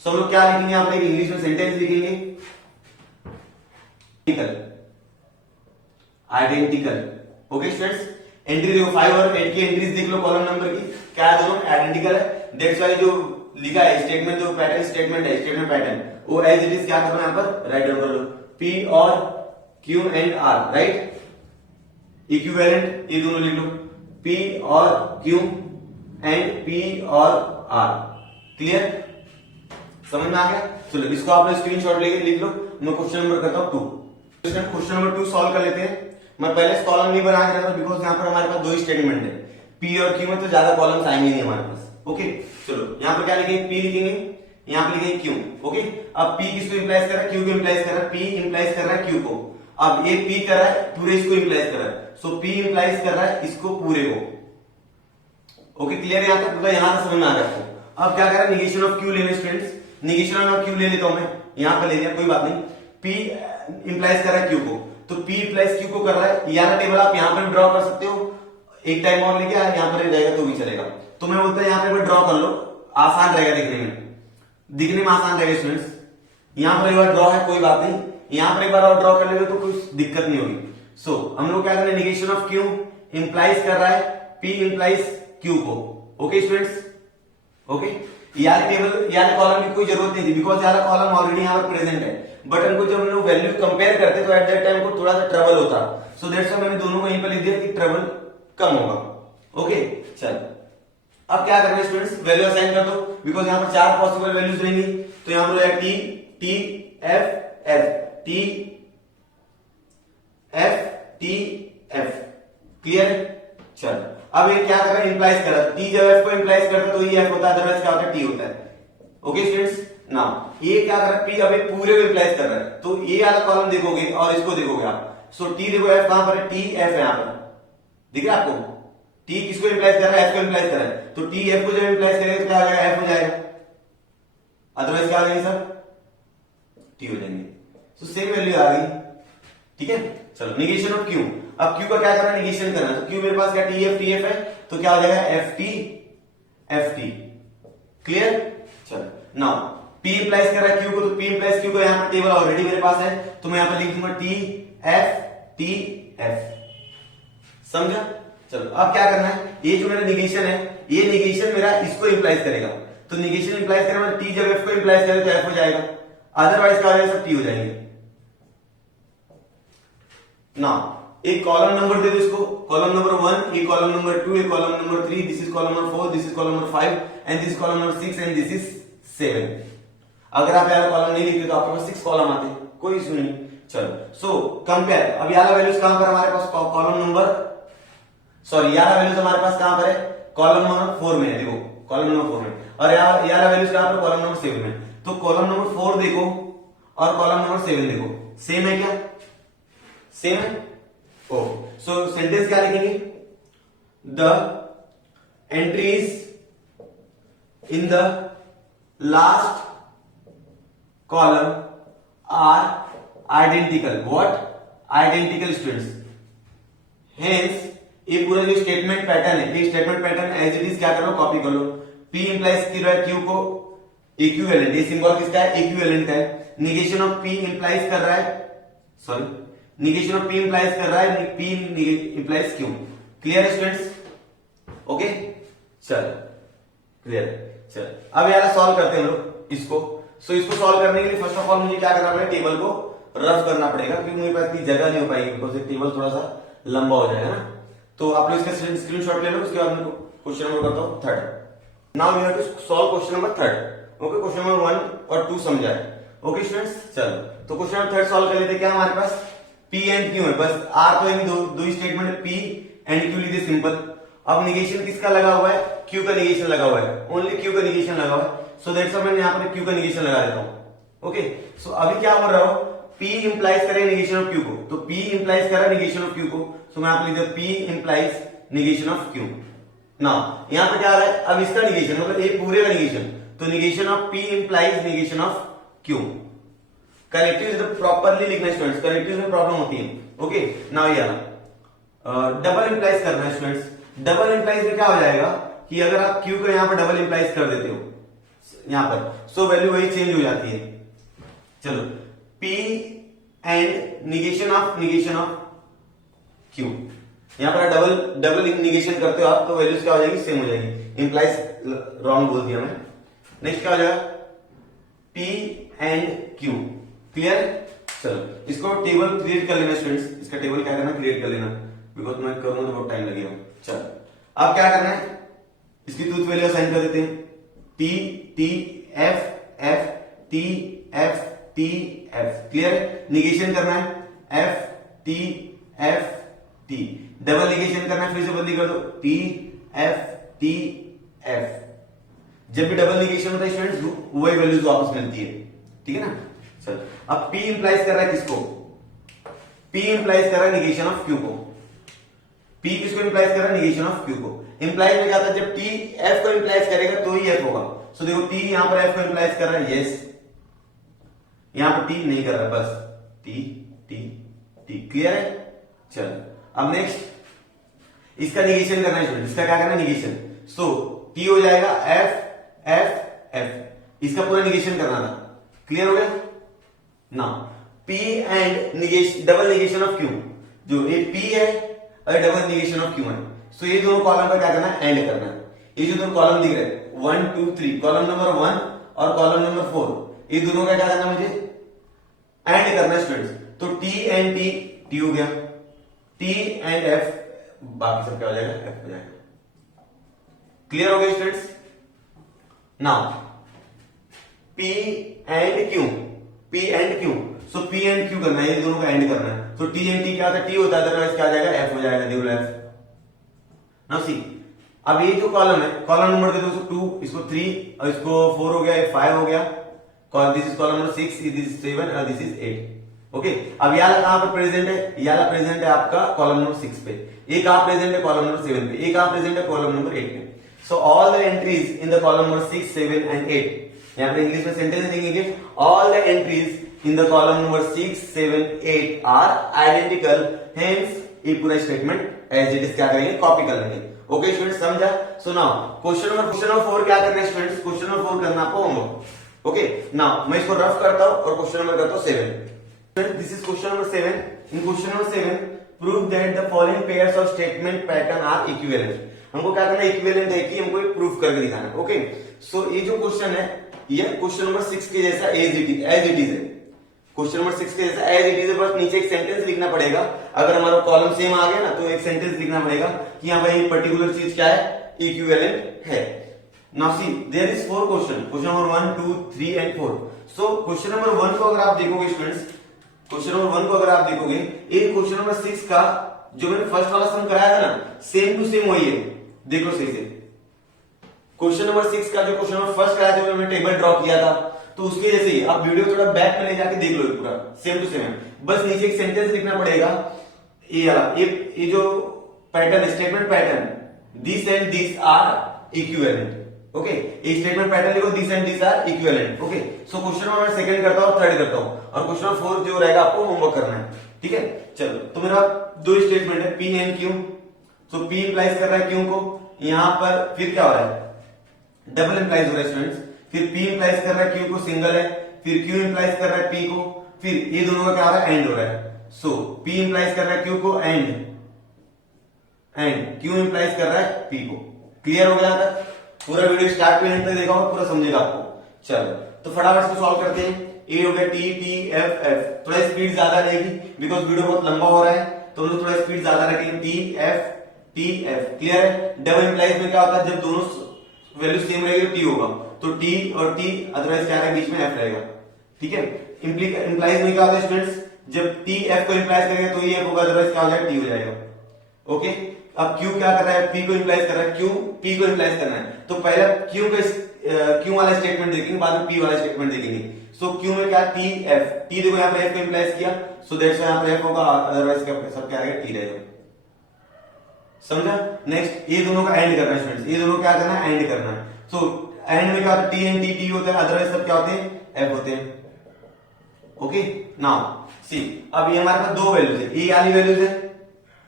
सो हम लोग क्या लिखेंगे यहाँ पे, इंग्लिश में सेंटेंस लिखेंगे आइडेंटिकल। ओके स्टूडेंट्स, एंट्री देखो 5 और 8 की एंट्रीज देख लो कॉलम नंबर की, क्या है, दोनों आइडेंटिकल है। दैट्स व्हाई जो लिखा है स्टेटमेंट, जो पैटर्न स्टेटमेंट है, स्टेटमेंट पैटर्न वो एज इट इज क्या करना है यहाँ पर, राइट डाउन कर लो, पी और Q and R, right, equivalent ये दोनों लिख लो, P और Q एंड P और R। क्लियर, समझ में आ गया? चलो इसको आप स्क्रीनशॉट लेके लिख लो। मैं क्वेश्चन नंबर करता हूं 2। क्वेश्चन नंबर 2 सॉल्व कर लेते हैं। मैं पहले कॉलम नहीं बना के रखा बिकॉज यहाँ पर हमारे पास 2 स्टेटमेंट है, P और Q में तो ज्यादा कॉलम्स आएंगे नहीं हमारे पास। ओके चलो यहाँ पर क्या लिखेंगे, P लिखेंगे, यहाँ पे लिखेंगे Q। ओके अब P किसको इंप्लाइज कर रहा है, Q को इंप्लाइज कर रहा है, P इंप्लाइज कर रहा है Q को। अब ये P कर रहा है पूरे इसको इंप्लाइज कर रहा है, सो P इंप्लाइज कर रहा है इसको पूरे को। ओके क्लियर यहाँ तक, मतलब यहाँ समझ में आ गया आपको। अब क्या करें, निगेशन ऑफ क्यू लेने स्टूडेंट्स, निगेशन ऑफ क्यू ले लेता हूं मैं, यहाँ पे ले लिया कोई बात नहीं। पी इंप्लाइज कर रहा है क्यू को, तो पी इंप्लाइज क्यू को कर रहा है, या टेबल आप यहाँ पर ड्रॉ कर सकते हो, एक टाइम और लेके यहाँ पर रहेगा तो भी चलेगा। तो मैं बोलता है यहाँ पे ड्रॉ कर लो, आसान रहेगा दिखने में आसान रहेगा स्टूडेंट्स। यहाँ पर एक बार ड्रॉ है कोई बात नहीं, यहाँ पर एक बार और ड्रॉ कर लेंगे तो कुछ दिक्कत नहीं होगी। सो हम लोग क्या करें, निगेशन ऑफ क्यू इंप्लाइज कर रहा है पी इंप्लाइज क्यू को। ओके स्टूडेंट्स, ओके यार टेबल यार कॉलम की कोई जरूरत नहीं थी, बिकॉज यार कॉलम ऑलरेडी यहाँ पर प्रेजेंट है, बट हमको जब हम लोग वैल्यू कंपेयर करते तो एट दैट टाइम को थोड़ा सा ट्रबल होता। सो दैट्स व्हाई मैंने दोनों को यहीं पर लिख दिया कि ट्रबल कम होगा। ओके चल, अब क्या करना है स्टूडेंट्स, वैल्यू असाइन कर दो, बिकॉज यहाँ पर 4 पॉसिबल वैल्यूज रहेंगी। तो यहाँ पर T T F F T F T F, clear. चल अब ये क्या कर रहा है, इंप्लाइज कर रहा है, टी जब एफ को इंप्लाइज करता है तो ये एफ होता है, अदरवाइज क्या होता है टी होता है। ओके स्टूडेंट्स, नाउ ये क्या कर रहा है, पी अब पूरे को इंप्लाइज कर रहा है, तो ये वाला कॉलम देखोगे और इसको देखोगे आप। सो टी देखो एफ कहां पर है, टी एफ है यहाँ पर, दिख रहा है आपको, टी किसको इंप्लाइज कर रहा है, एफ को इंप्लाइज कर रहा है, तो टी एफ को जब इंप्लाइज करेगा तो क्या हो जाएगा, एफ हो जाएगा, अदरवाइज क्या हो जाएंगे सर, टी हो जाएंगे। तो सेम वैल्यू आ गई, ठीक है। चलो निगेशन ऑफ क्यू, अब क्यू का क्या करना है, निगेशन करना है, तो क्यू मेरे पास क्या टी एफ है, तो क्या हो जाएगा एफ टी, क्लियर। चलो नाउ पी इंप्लाइज कर रहा है क्यू को, तो पी इंप्लाइज क्यू को यहाँ पर टेबल ऑलरेडी मेरे पास है, तो मैं यहाँ पर लिख दूंगा टी एफ, समझा। चलो अब क्या करना है, ये जो मेरा निगेशन है, ये निगेशन मेरा इसको इंप्लाइज करेगा, तो निगेशन इंप्लाइज करेगा, टी जब एफ को इंप्लाइज करे तो एफ हो जाएगा, अदरवाइज क्या हो जाएगा, सब टी हो जाएंगे। ना एक कॉलम नंबर दे दो इसको, कॉलम नंबर 1, ये कॉलम नंबर 2, ये column number 3, this is column number 4, this is column number 5 and this column number 6 and this is 7। अगर आप यार कॉलम नहीं लिखते तो आपके पास 6 कॉलम आते, कोई इशू नहीं। चलो सो कंपेयर, अब यार वैल्यूज कहां पर हमारे पास, कॉलम नंबर सॉरी यार वैल्यूज हमारे पास कहां पर है, कॉलम नंबर 4 में है, देखो कॉलम नंबर 4 में, और यार वैल्यूज कहां पर, कॉलम नंबर 7 में। तो कॉलम नंबर 4 देखो और कॉलम नंबर 7 देखो, सेम है क्या, सेम है। ओ सो सेंटेंस क्या लिखेंगे, the entries in the last column are identical, what identical students, hence ये पूरा जो स्टेटमेंट पैटर्न है, ये statement pattern as it is क्या करो, कॉपी कर लो। पी इंप्लाइज कर रहा है क्यू को इक्विवेलेंट, ये सिंबल किसका है, इक्विवेलेंट का है। निगेशन ऑफ पी इंप्लाइज कर रहा है, sorry negation of P implies कर रहा है P implies Q, clear students, okay चल क्लियर। चल अब यार सॉल्व करते हैं हम लोग इसको। सो इसको सॉल्व करने के लिए फर्स्ट ऑफ ऑल मुझे क्या करना पड़ेगा, टेबल को रफ करना पड़ेगा, क्योंकि मेरे पास इतनी जगह नहीं हो पाएगी, बिकॉज टेबल थोड़ा सा लंबा हो जाएगा ना। तो आप लोग इसका स्क्रीनशॉट ले लो, उसके बाद मैं क्वेश्चन नंबर करता हूँ 3rd। Now you have to solve question number 3rd। Okay question number 1 और 2 समझा है, ओके स्टूडेंट्स। चलो तो क्वेश्चन नंबर 3rd सॉल्व कर लेते हैं। क्या हमारे पास P एंड Q है, बस आर तो है, दो ही स्टेटमेंट है, P एंड Q लिखे सिंपल। अब निगेशन किसका लगा हुआ है, Q का निगेशन लगा हुआ है, ओनली Q का निगेशन लगा हुआ है। सो दैट्स व्हाई मैंने यहाँ पर Q का निगेशन लगा देता हूँ। ओके सो अभी क्या बोल रहा हूँ, P इंप्लाइज करे निगेशन ऑफ Q को, तो P इंप्लाइज करा निगेशन ऑफ Q को, सो मैं आप लिख देता P implies negation of Q। ना यहाँ पे क्या आ रहा है, अब इसका निगेशन मतलब ये पूरे का निगेशन, तो negation of P implies negation of Q। Corrective properly लिखना स्टूडेंट्स, करेक्टिव में प्रॉब्लम होती है। ओके नाउ यार डबल इंप्लाइज करना है स्टूडेंट्स। डबल इंप्लाइज में क्या हो जाएगा कि अगर आप Q को यहाँ पर डबल इंप्लाइज कर देते हो यहाँ पर, सो वैल्यू वही चेंज हो जाती है। चलो P and negation of Q, यहाँ पर डबल निगेशन करते हो आप, तो वैल्यूज क्या हो जाएगी, सेम हो जाएगी। इंप्लाइज रॉन्ग बोल दिया मैं। नेक्स्ट क्या हो जाएगा, P एंड Q, क्लियर। चलो इसको टेबल क्रिएट कर लेना स्टूडेंट्स, इसका टेबल क्या करना, क्रिएट कर लेना, बिकॉज मैं करूंगा तो बहुत टाइम लगेगा। चलो अब क्या करना है, इसकी ट्रूथ वैल्यू असाइन कर देते हैं, T F F, clear. Negation करना है एफ टी, डबल निगेशन करना है, फिर से बदली कर दो टी एफ। जब भी डबल निगेशन होता है स्टूडेंट्स वही वैल्यूज वापस मिलती है, ठीक है ना। चल अब P इंप्लाइज कर रहा है किसको, P इंप्लाइज कर रहा है निगेशन ऑफ Q को, P किसको इंप्लाइज कर रहा है, निगेशन ऑफ Q को। इंप्लाइज में क्या था, जब टी एफ को इंप्लाइज करेगा तो ही एफ होगा। सो देखो टी यहां पर एफ को इंप्लाइज कर रहा है, यस, यहां पर टी नहीं कर रहा, बस टी टी टी, क्लियर है। चलो अब नेक्स्ट इसका निगेशन करना है स्टूडेंट, इसका क्या करना है, निगेशन। सो टी हो जाएगा एफ एफ एफ, इसका पूरा निगेशन करना था, क्लियर हो गया ना। P and negation, double negation of Q, जो ये पी है और डबल निगेशन ऑफ क्यू है। सो ये दोनों कॉलम का क्या करना है, एंड करना है। ये जो दोनों कॉलम दिख रहे हैं 1 2 3, कॉलम नंबर 1 और कॉलम नंबर 4, ये दोनों का क्या करना है, मुझे एंड करना है स्टूडेंट्स। तो टी एंड टी, टी हो गया, टी एंड एफ, बाकी सब क्या हो जाएगा, एफ हो जाएगा। क्लियर हो गया students. Now P and Q, P and Q, so P and Q करना है, ये दोनों का एंड करना है। तो टी एंड टी क्या होता है, टी होता है, अदरवाइज क्या आ जाएगा, एफ हो जाएगा, देख लो एफ। नाउ सी, अब ये जो कॉलम है, कॉलम नंबर दे दो 2, इसको 3 और इसको 4 हो गया, 5 हो गया, this is column number 6, this is 7 और दिस इज 8। ओके, अब ये वाला कहां पर प्रेजेंट है, ये वाला प्रेजेंट है आपका कॉलम नंबर 6 पे, ये कहां प्रेजेंट है, कॉलम नंबर 7 पे, ये कहां प्रेजेंट है, कॉलम नंबर 8 पे। So all the entries in the column number 6 7 and 8, यहां पे इंग्लिश में सेंटेंस लिखेंगे, all the entries in the column number 6 7 8 are identical, hence ये पूरा स्टेटमेंट एज इट इज क्या करेंगे, कॉपी कर लेंगे। ओके स्टूडेंट्स, समझा। सो नाउ क्वेश्चन नंबर 4 क्या करना है स्टूडेंट्स, क्वेश्चन नंबर 4 करना आपको होमवर्क। ओके, नाउ मैं इसको रफ करता हूं और क्वेश्चन नंबर करता हूं 7। This is question number 7। In question number 7 prove that the following pairs of statement pattern are equivalent. हमको क्या करना है, इक्विवेलेंट है कि हमको प्रूफ करके दिखाना है। ओके, सो ये जो क्वेश्चन है, ये क्वेश्चन नंबर 6 के जैसा एज इट इज है, क्वेश्चन नंबर 6 के जैसा एज इट इज है, बस नीचे एक सेंटेंस लिखना पड़ेगा। अगर हमारा कॉलम सेम आ गया ना, तो एक सेंटेंस लिखना पड़ेगा कि हाँ भाई पर्टिकुलर चीज क्या है, इक्विवेलेंट है। Now see there is 4 question, question number 1 2 3 and 4। So question number 1 को अगर आप देखोगे स्टूडेंट्स, क्वेश्चन नंबर 1 को अगर आप देखोगे, ये क्वेश्चन नंबर 6 का जो मैंने फर्स्ट वाला सम कराया था ना, सेम टू सेम वही है, देख लो सही से। क्वेश्चन नंबर 6 का जो क्वेश्चन नंबर फर्स्ट कराया था, मैंने टेबल ड्रॉ किया था, तो उसके जैसे ही आप वीडियो थोड़ा बैक में ले जाके देख लो, पूरा सेम टू सेम है, बस नीचे एक सेंटेंस लिखना पड़ेगा। ये जो pattern, statement pattern, this and this are equivalent. Okay, ये स्टेटमेंट पैटर्न लिखो, this and this are equivalent. Okay, so question number मैं सेकंड करता हूं, थर्ड करता हूं, और क्वेश्चन नंबर 4 जो रहेगा आपको होमवर्क करना है, ठीक है। चलो, तो मेरा 2 स्टेटमेंट है, P and Q. So P implies कर रहा है क्यू को, यहां पर फिर क्या हो रहा है, डबल इंप्लाइज हो रहा है स्टूडेंट्स, फिर P इंप्लाइज कर रहा है Q को सिंगल है, फिर Q इंप्लाइज कर रहा है P को, फिर ये दोनों का क्या हो रहा है, एंड हो रहा है। सो P इंप्लाइज कर रहा है Q को, एंड Q इंप्लाइज कर रहा है P को। क्लियर हो गया था, पूरा वीडियो स्टार्ट में एंड तक देखा होगा, पूरा समझेगा आपको। चलो, तो फटाफट इसको सॉल्व करते हैं। ए हो गया T T F F, थोड़ा स्पीड ज्यादा रहेगी बिकॉज वीडियो बहुत लंबा हो रहा है, तो हम लोग थोड़ा स्पीड ज्यादा रखेंगे। T F, क्लियर है। डबल इंप्लाइज में क्या होता है, जब दोनों वैल्यू सेम रहेगी तो T होगा, तो T और T, अदरवाइज क्या है, बीच में F रहेगा, ठीक है। इंप्लाइज में क्या होता है स्टूडेंट्स, जब T F को इंप्लाइज करेगा तो ही F होगा, अदरवाइज क्या हो जाएगा, T हो जाएगा। ओके, अब Q क्या कर रहा है, P को इंप्लाइज कर रहा है, Q P को इंप्लाइज करना है, तो पहले Q वाला स्टेटमेंट देखेंगे, बाद में P वाला स्टेटमेंट देखेंगे। सो Q में क्या, T F, T देखो यहाँ पर F को इंप्लाइज किया, सो दैट्स यहाँ पर F होगा, अदरवाइज सब क्या आएगा, T रहेगा। समझा। नेक्स्ट, ये दोनों का एंड करना है स्टूडेंट्स, ये दोनों क्या करना है, एंड करना है। सो एंड में क्या होता है, टी एंड टी होता है, अदरवाइज सब क्या होते हैं, एफ होते हैं। ओके, नाउ सी, अब ये हमारे पास 2 वैल्यूज है, ए वाली वैल्यूज है,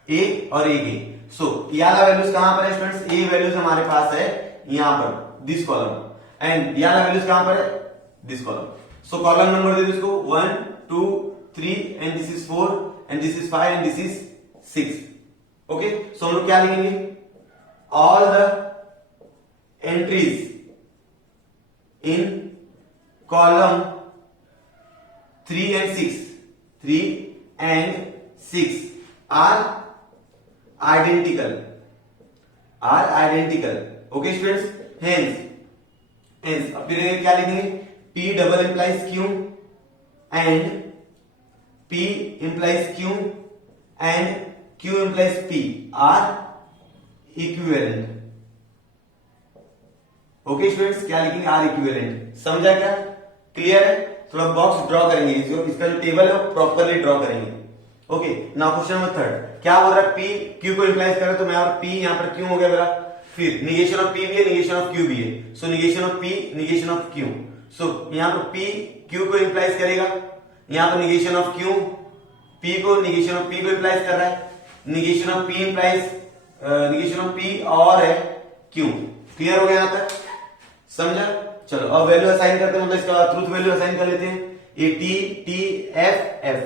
ए और ए की। सो ये वाला वैल्यूज कहां पर है स्टूडेंट्स, ए वैल्यूज हमारे पास है यहां पर, दिस कॉलम, एंड ये वाला वैल्यूज कहां पर है, this column. So column number दे दो इसको 1 2 3 and this is 4 and this is 5 and this is 6। Okay, so हम लोग क्या लिखेंगे, all the entries in column 3 and 6 are identical. Okay students, hence अब फिर क्या लिखेंगे, P double implies Q and P implies Q and Q implies P are equivalent. Okay students, क्या लिखेंगे, आर इक्विवेलेंट। समझा क्या, क्लियर है। थोड़ा बॉक्स ड्रॉ करेंगे, इसका जो टेबल है वो प्रॉपरली ड्रॉ करेंगे। ओके, नाउ क्वेश्चन नंबर 3 क्या बोल रहा है, P Q को इंप्लाइज कर रहा है, तो मैं और P यहाँ पर क्यों हो गया मेरा, फिर निगेशन ऑफ पी भी है, निगेशन ऑफ क्यू भी है। So negation of P, negation of Q. So यहां पर पी क्यू को इंप्लाइज करेगा, यहां पर निगेशन ऑफ क्यू पी को, निगेशन ऑफ पी को इंप्लाइज कर रहा है। Negation of P implies negation of P और है क्यू। क्लियर हो गया यहां तक, समझा? चलो अब वैल्यू असाइन करते हैं, मतलब इसका ट्रूथ वैल्यू असाइन कर लेते हैं। A T T F F.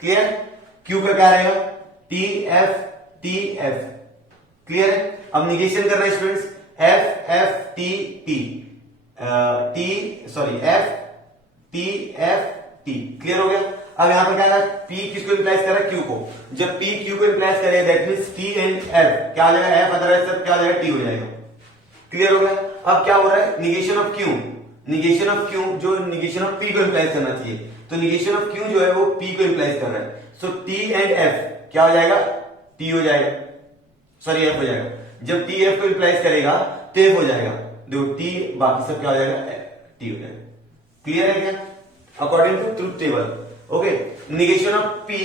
Clear? Q का क्या रहेगा? T F. क्लियर है? अब निगेशन करना है students, F F T T F T F T. Clear हो गया? अब यहां पर क्या है, पी किसको इंप्लाइज कर रहा है? क्यू को। जब पी क्यू को इंप्लाइज करेगा that means T and F क्या हो जाएगा? एफ अदरवाइज सब क्या हो जाएगा? टी हो जाएगा। क्लियर हो गया? अब क्या हो रहा है? Negation of Q, negation of Q जो निगेशन ऑफ पी को इंप्लाइज करना चाहिए, तो निगेशन ऑफ क्यू जो है वो पी को इंप्लाइज कर रहा है। सो टी एंड एफ क्या हो जाएगा? टी हो जाएगा, सॉरी एफ हो जाएगा। जब टी एफ को इंप्लाइज करेगा तो एफ हो जाएगा, देखो टी, बाकी सब क्या हो जाएगा? टी हो जाएगा। क्लियर है क्या? According to truth table. Okay, negation of P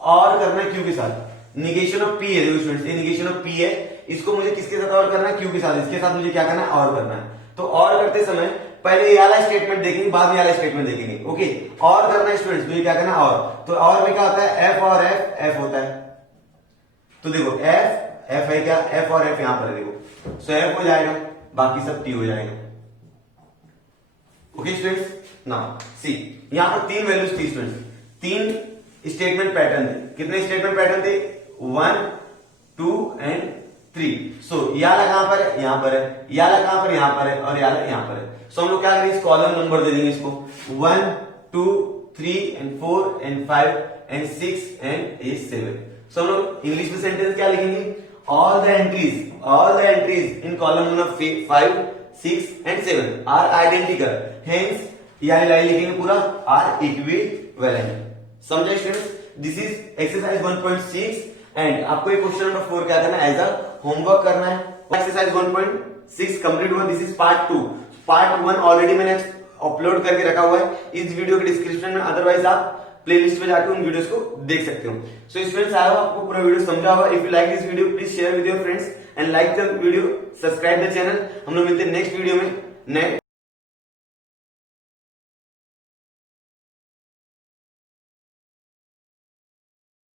और करना है क्यू के साथ। निगेशन ऑफ पी है, देखो स्टूडेंट्स ये निगेशन ऑफ पी है, इसको मुझे किसके साथ और करना है? क्यू के साथ। इसके साथ मुझे क्या करना है? और करना है। तो और करते समय पहले ये वाला स्टेटमेंट देखेंगे, बाद में वाला स्टेटमेंट देखेंगे। ओके, और करना है स्टूडेंट्स, मुझे क्या करना है? और। तो और में क्या होता है? एफ और एफ होता है। तो देखो एफ है क्या? एफ और एफ यहां पर है, देखो। सो एफ हो जाएगा, बाकी सब टी हो जाएगा। ओके स्टूडेंट्स, नाउ सी यहां पर तीन वैल्यूज थी स्टूडेंट्स, तीन स्टेटमेंट पैटर्न थे। कितने स्टेटमेंट पैटर्न थे? 1 2 एंड 3। सो याला कहां पर है? यहां पर है। याला कहां पर? यहां पर है। और याला यहां पर है। सो हम लोग क्या करेंगे? इस कॉलम नंबर दे देंगे इसको 1 2 3 and 4 and 5 and 6 and 7। So हम लोग इंग्लिश में सेंटेंस क्या लिखेंगे? All the entries in column number 5 6 and 7 are identical, hence यह लाइन लिखेंगे पूरा आर इक्विवेलेंट। समझे students? This is exercise 1.6 and आपको ये क्वेश्चन नंबर 4 क्या करना है? एज अ होमवर्क करना है। एक्सरसाइज 1.6 कंप्लीट हुआ। This is part 2। Part 1 already मैंने अपलोड करके रखा हुआ है इस वीडियो के डिस्क्रिप्शन में, अदरवाइज आप प्लेलिस्ट में जाकर उन वीडियोस को देख सकते हो। सो स्टूडेंट्स, आई होप आपको पूरा वीडियो समझा होगा। If you like this video please share with your friends and like the video, subscribe the channel. हम लोग मिलते हैं नेक्स्ट वीडियो में नए